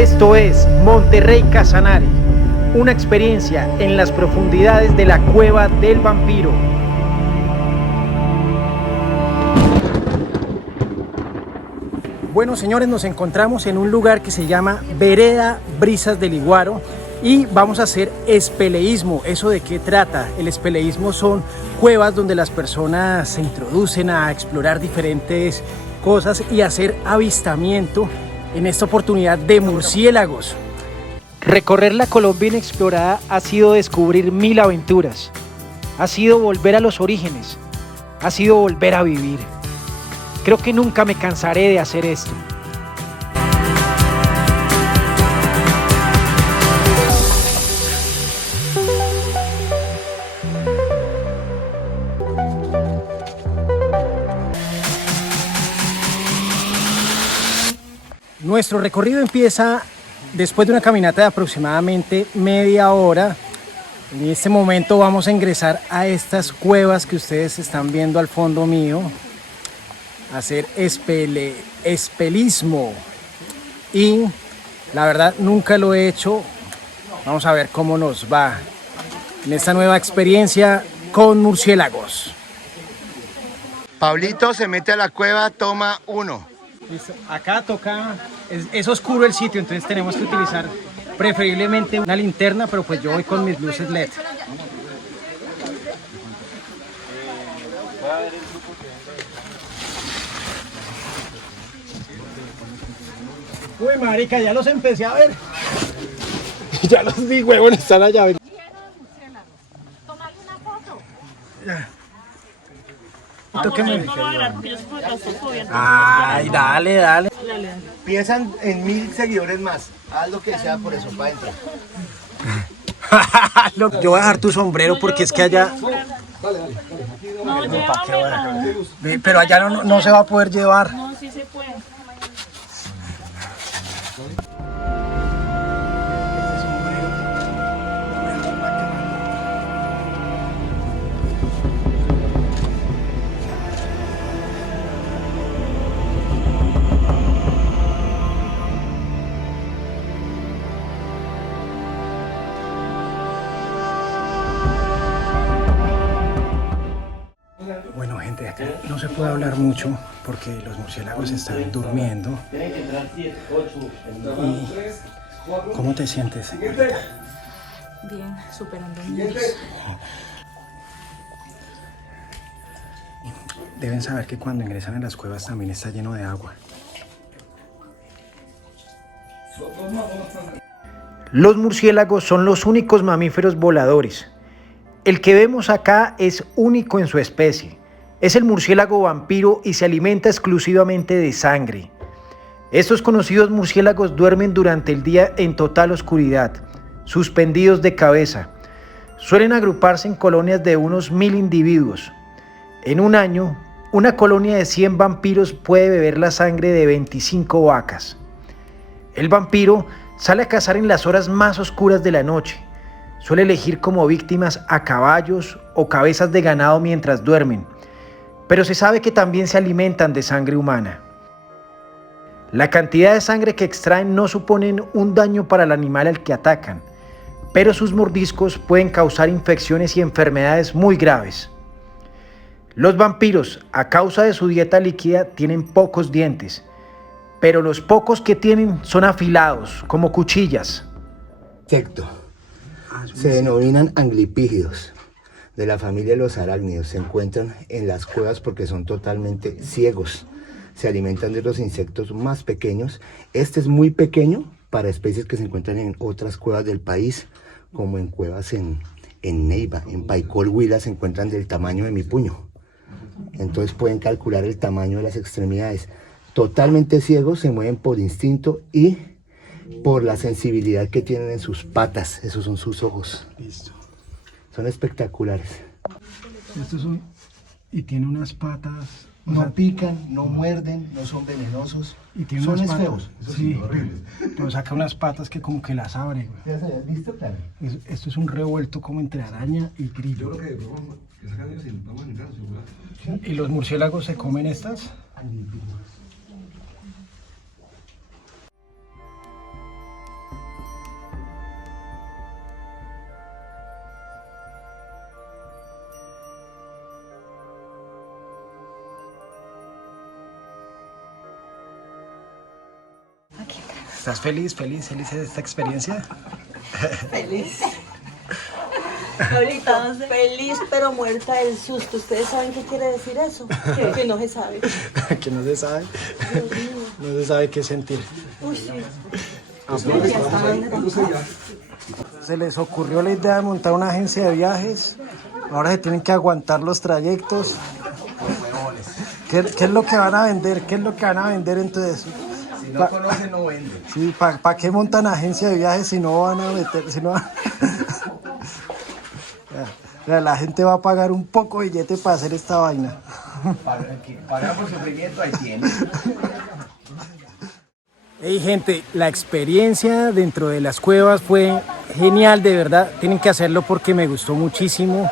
Esto es Monterrey Casanare, una experiencia en las profundidades de la Cueva del Vampiro. Bueno, señores, nos encontramos en un lugar que se llama Vereda Brisas del Iguaro y vamos a hacer espeleísmo. ¿Eso de qué trata? El espeleísmo son cuevas donde las personas se introducen a explorar diferentes cosas y hacer avistamiento, en esta oportunidad, de murciélagos. Recorrer la Colombia inexplorada ha sido descubrir 1000 aventuras, ha sido volver a los orígenes, ha sido volver a vivir. Creo que nunca me cansaré de hacer esto. Nuestro recorrido empieza después de una caminata de aproximadamente media hora. En este momento vamos a ingresar a estas cuevas que ustedes están viendo al fondo mío, a hacer espelismo. Y la verdad nunca lo he hecho. Vamos a ver cómo nos va en esta nueva experiencia con murciélagos. Pablito se mete a la cueva, toma 1. Listo. Acá toca, es oscuro el sitio, entonces tenemos que utilizar preferiblemente una linterna, pero pues yo voy con mis luces LED. Uy, marica, ya los empecé a ver. Ya los vi, huevón, están allá. Tómale una foto. Ya. Ay, Dale. Piensan en 1000 seguidores más. Haz lo que sea por eso, para adentro. Yo voy a dejar tu sombrero porque es que allá... No, llévamelo. Pero allá no se va a poder llevar. No, sí se puede. Bueno, gente, acá no se puede hablar mucho porque los murciélagos están durmiendo. ¿Y cómo te sientes, señorita? Bien, superando miedos. Deben saber que cuando ingresan a las cuevas también está lleno de agua. Los murciélagos son los únicos mamíferos voladores. El que vemos acá es único en su especie. Es el murciélago vampiro y se alimenta exclusivamente de sangre. Estos conocidos murciélagos duermen durante el día en total oscuridad, suspendidos de cabeza. Suelen agruparse en colonias de unos 1000 individuos. En un año, una colonia de 100 vampiros puede beber la sangre de 25 vacas. El vampiro sale a cazar en las horas más oscuras de la noche. Suele elegir como víctimas a caballos o cabezas de ganado mientras duermen, pero se sabe que también se alimentan de sangre humana. La cantidad de sangre que extraen no suponen un daño para el animal al que atacan, pero sus mordiscos pueden causar infecciones y enfermedades muy graves. Los vampiros, a causa de su dieta líquida, tienen pocos dientes, pero los pocos que tienen son afilados, como cuchillas. Insecto. Se denominan anglipígidos, de la familia de los arácnidos. Se encuentran en las cuevas porque son totalmente ciegos. Se alimentan de los insectos más pequeños. Este es muy pequeño para especies que se encuentran en otras cuevas del país, como en cuevas en Neiva, en Paicol, Huila, se encuentran del tamaño de mi puño. Entonces pueden calcular el tamaño de las extremidades. Totalmente ciegos, se mueven por instinto y por la sensibilidad que tienen en sus patas. Esos son sus ojos. Listo. Son espectaculares. Estos son... y tiene unas patas... No pican, no muerden, no son venenosos. Y tiene son unas patas, feos. sí, pero saca unas patas que como que las abre. ¿Ya se habían visto, claro? Esto es un revuelto como entre araña y grillo. Yo creo que sacan ellos y vamos a entrar en su lugar. ¿Y los murciélagos se comen estas? ¿Estás feliz de esta experiencia? Feliz. Ahorita feliz pero muerta del susto. ¿Ustedes saben qué quiere decir eso? Que no se sabe. Que no se sabe. No se sabe qué sentir. Uy, sí. Se les ocurrió la idea de montar una agencia de viajes. Ahora se tienen que aguantar los trayectos. ¿Qué es lo que van a vender? ¿Qué es lo que van a vender entonces? Si no conocen, no venden. Sí, ¿para qué montan agencia de viajes si no van a meter? Si no... La gente va a pagar un poco de billete para hacer esta vaina. Pagar por sufrimiento, ahí tiene. Hey gente, la experiencia dentro de las cuevas fue genial, de verdad. Tienen que hacerlo porque me gustó muchísimo.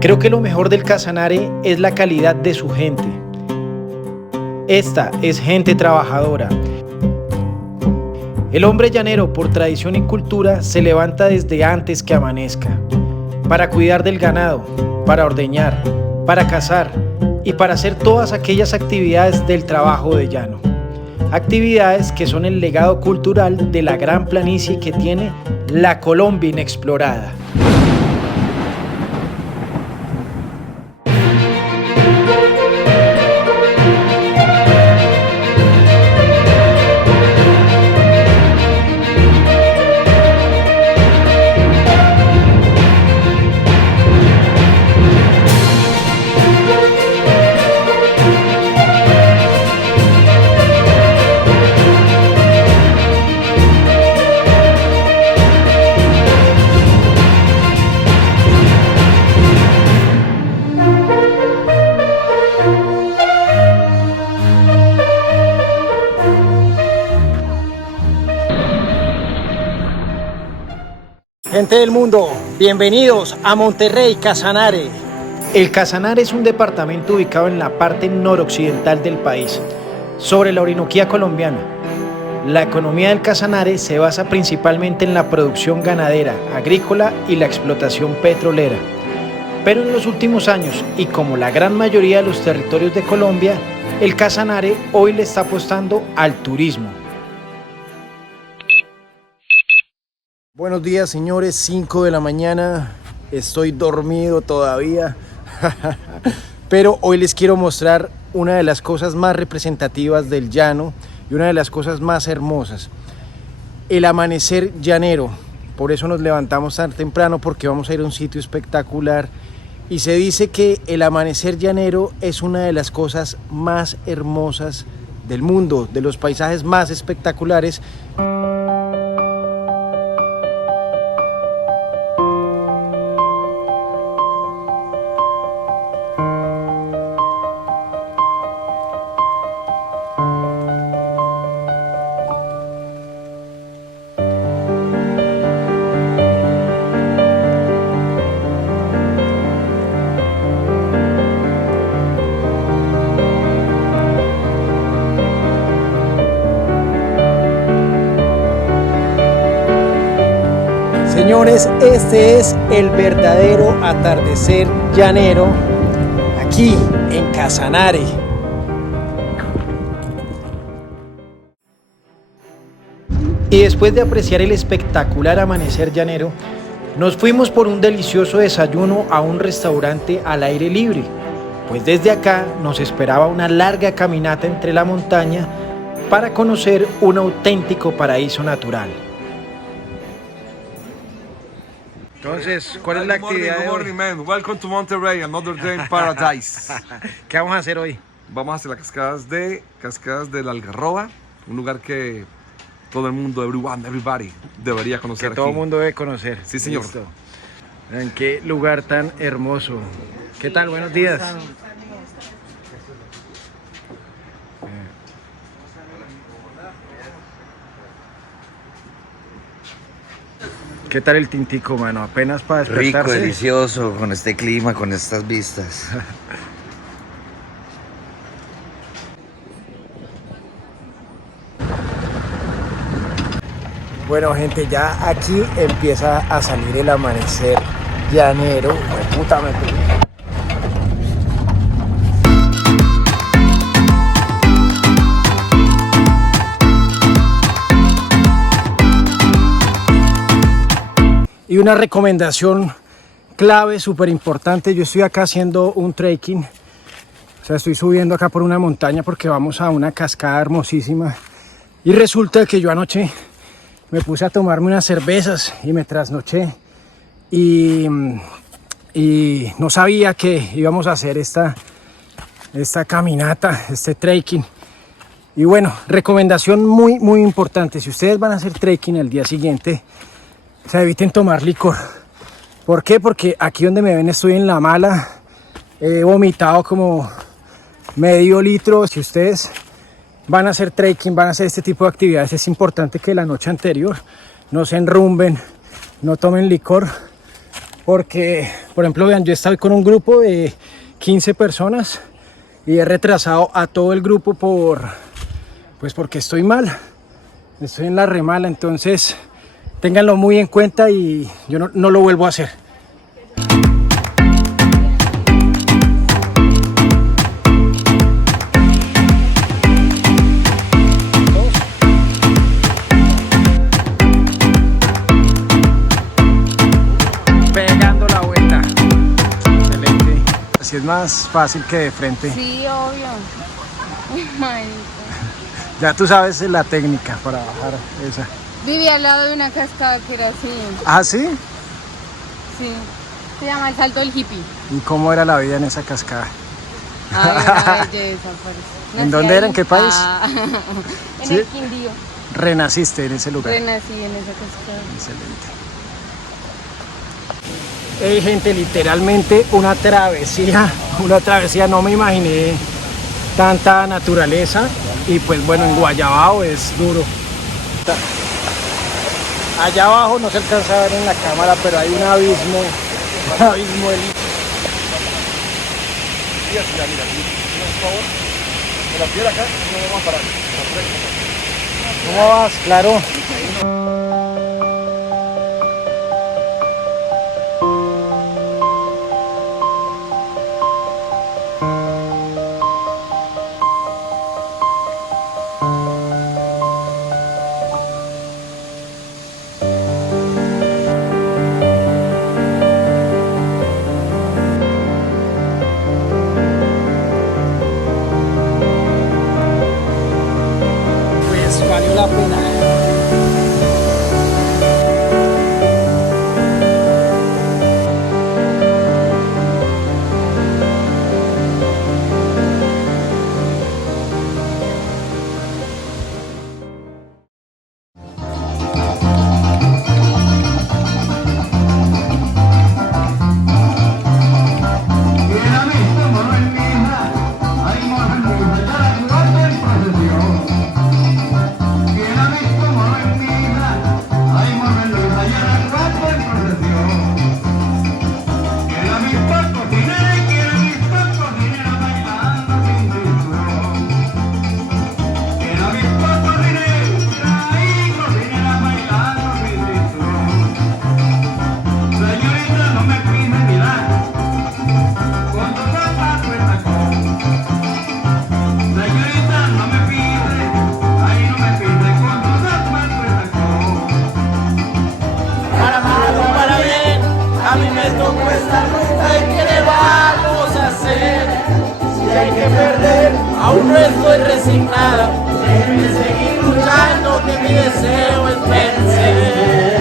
Creo que lo mejor del Casanare es la calidad de su gente. Esta es gente trabajadora. El hombre llanero, por tradición y cultura, se levanta desde antes que amanezca, para cuidar del ganado, para ordeñar, para cazar y para hacer todas aquellas actividades del trabajo de llano. Actividades que son el legado cultural de la gran planicie que tiene la Colombia inexplorada. Gente del mundo, bienvenidos a Monterrey, Casanare. El Casanare es un departamento ubicado en la parte noroccidental del país, sobre la Orinoquía colombiana. La economía del Casanare se basa principalmente en la producción ganadera, agrícola y la explotación petrolera. Pero en los últimos años, y como la gran mayoría de los territorios de Colombia, el Casanare hoy le está apostando al turismo. Buenos días, señores, 5 de la mañana, estoy dormido todavía, pero hoy les quiero mostrar una de las cosas más representativas del llano y una de las cosas más hermosas, el amanecer llanero. Por eso nos levantamos tan temprano, porque vamos a ir a un sitio espectacular y se dice que el amanecer llanero es una de las cosas más hermosas del mundo, de los paisajes más espectaculares. Señores, este es el verdadero atardecer llanero aquí en Casanare. Y después de apreciar el espectacular amanecer llanero, nos fuimos por un delicioso desayuno a un restaurante al aire libre, pues desde acá nos esperaba una larga caminata entre la montaña para conocer un auténtico paraíso natural. Entonces, ¿cuál es la actividad de hoy? Good morning, man. Welcome to Monterrey, another day in paradise. ¿Qué vamos a hacer hoy? Vamos hacia las cascadas de la Algarroba, un lugar que todo el mundo, everybody, debería conocer. Que todo el aquí. mundo debe conocer. Sí, señor. Listo. Vean qué lugar tan hermoso. ¿Qué tal? Buenos días. ¿Qué tal el tintico, mano? Apenas para despertarse. Rico, delicioso, con este clima, con estas vistas. Bueno, gente, ya aquí empieza a salir el amanecer llanero. Puta, me pegué. Y una recomendación clave, súper importante. Yo estoy acá haciendo un trekking. O sea, estoy subiendo acá por una montaña porque vamos a una cascada hermosísima. Y resulta que yo anoche me puse a tomarme unas cervezas y me trasnoché. Y no sabía que íbamos a hacer esta caminata, este trekking. Y bueno, recomendación muy importante. Si ustedes van a hacer trekking el día siguiente, o sea, eviten tomar licor. ¿Por qué? Porque aquí donde me ven estoy en la mala. He vomitado como medio litro. Si ustedes van a hacer trekking, van a hacer este tipo de actividades, es importante que la noche anterior no se enrumben, no tomen licor. Porque, por ejemplo, vean, yo estoy con un grupo de 15 personas y he retrasado a todo el grupo porque estoy mal. Estoy en la remala, entonces ténganlo muy en cuenta y yo no lo vuelvo a hacer. Pegando la vuelta. Excelente. Así es más fácil que de frente. Sí, obvio. Marica. Ya tú sabes la técnica para bajar esa. Viví al lado de una cascada que era así. ¿Ah, sí? Sí. Se llama el Salto del Hippie. ¿Y cómo era la vida en esa cascada? Ay, una belleza, parece. ¿En dónde era? ¿En qué país? En ¿Sí? el Quindío. Renaciste en ese lugar. Renací en esa cascada. Excelente. Hey, gente, literalmente una travesía, no me imaginé tanta naturaleza y pues bueno, en Guayabao es duro. Allá abajo no se alcanza a ver en la cámara, pero hay un abismo de ¿Cómo vas? Claro. Pues valió la pena. Aún no estoy resignada, déjenme seguir luchando, que mi deseo es vencer.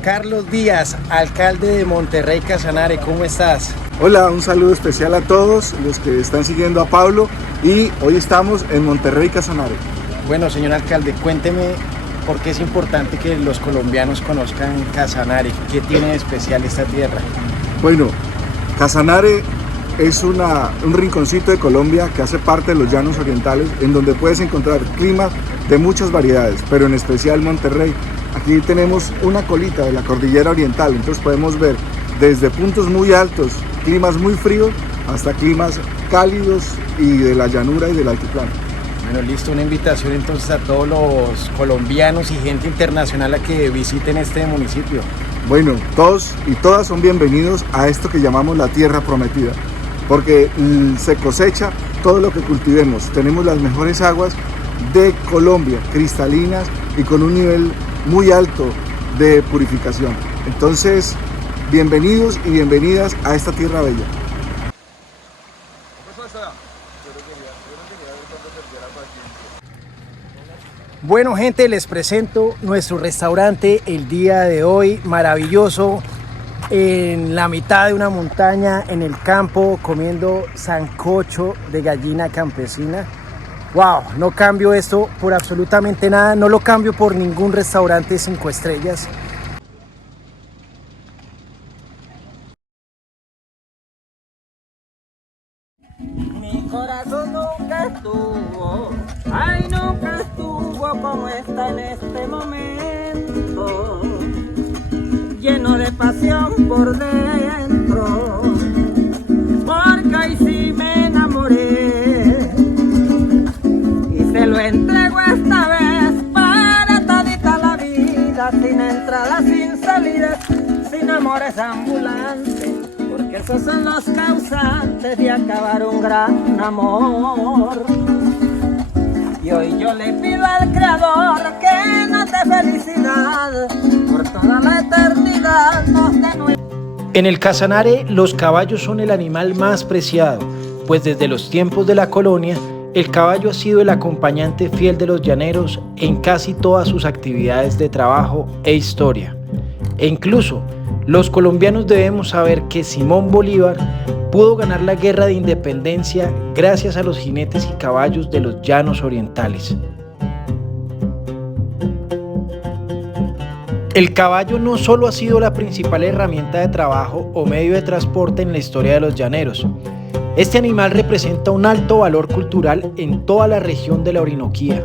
Carlos Díaz, alcalde de Monterrey Casanare, ¿cómo estás? Hola, un saludo especial a todos los que están siguiendo a Pablo y hoy estamos en Monterrey Casanare. Bueno, señor alcalde, cuénteme ¿por qué es importante que los colombianos conozcan Casanare? ¿Qué tiene de especial esta tierra? Bueno, Casanare es un rinconcito de Colombia que hace parte de los llanos orientales, en donde puedes encontrar climas de muchas variedades, pero en especial Monterrey. Aquí tenemos una colita de la cordillera oriental, entonces podemos ver desde puntos muy altos, climas muy fríos, hasta climas cálidos y de la llanura y del altiplano. Bueno, listo, una invitación entonces a todos los colombianos y gente internacional a que visiten este municipio. Bueno, todos y todas son bienvenidos a esto que llamamos la Tierra Prometida, porque se cosecha todo lo que cultivemos. Tenemos las mejores aguas de Colombia, cristalinas y con un nivel muy alto de purificación. Entonces, bienvenidos y bienvenidas a esta tierra bella. Bueno, gente, les presento nuestro restaurante el día de hoy, maravilloso, en la mitad de una montaña, en el campo, comiendo sancocho de gallina campesina. Wow, no cambio esto por absolutamente nada, no lo cambio por ningún restaurante 5 estrellas. Mi corazón nunca estuvo, ay, nunca estuvo como está en este momento, lleno de pasión por dentro, porque hoy sí me enamoré y se lo entrego esta vez para todita la vida, sin entrada, sin salida, sin amores ambulantes. Porque esos son los causantes de acabar un gran amor. Y hoy yo le pido al Creador que nos dé felicidad por toda la eternidad. Nos dé nuevo. En el Casanare, los caballos son el animal más preciado, pues desde los tiempos de la colonia, el caballo ha sido el acompañante fiel de los llaneros en casi todas sus actividades de trabajo e historia. E incluso, los colombianos debemos saber que Simón Bolívar pudo ganar la guerra de independencia gracias a los jinetes y caballos de los llanos orientales. El caballo no solo ha sido la principal herramienta de trabajo o medio de transporte en la historia de los llaneros. Este animal representa un alto valor cultural en toda la región de la Orinoquía.